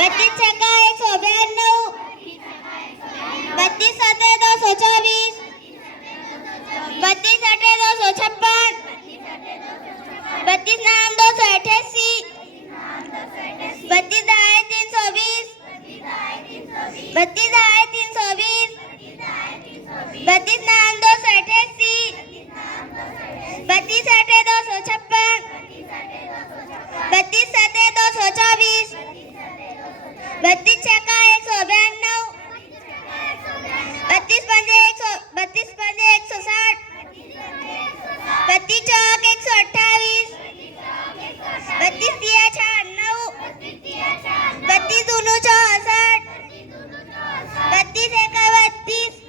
बत्तीस छक्का 192, 32 सत्ते 224, 32 अठे 256, 32 नाम 288, 32 दाए 320, 32 दाए 320, 32 नाम 288, 32 अठे 256, 32 सत्ते 224, 32 छक्का 192, 32 पंजे 160, 32 चौक 128, 32 तिया 96, 32 दूनू 64, 32 एका 32.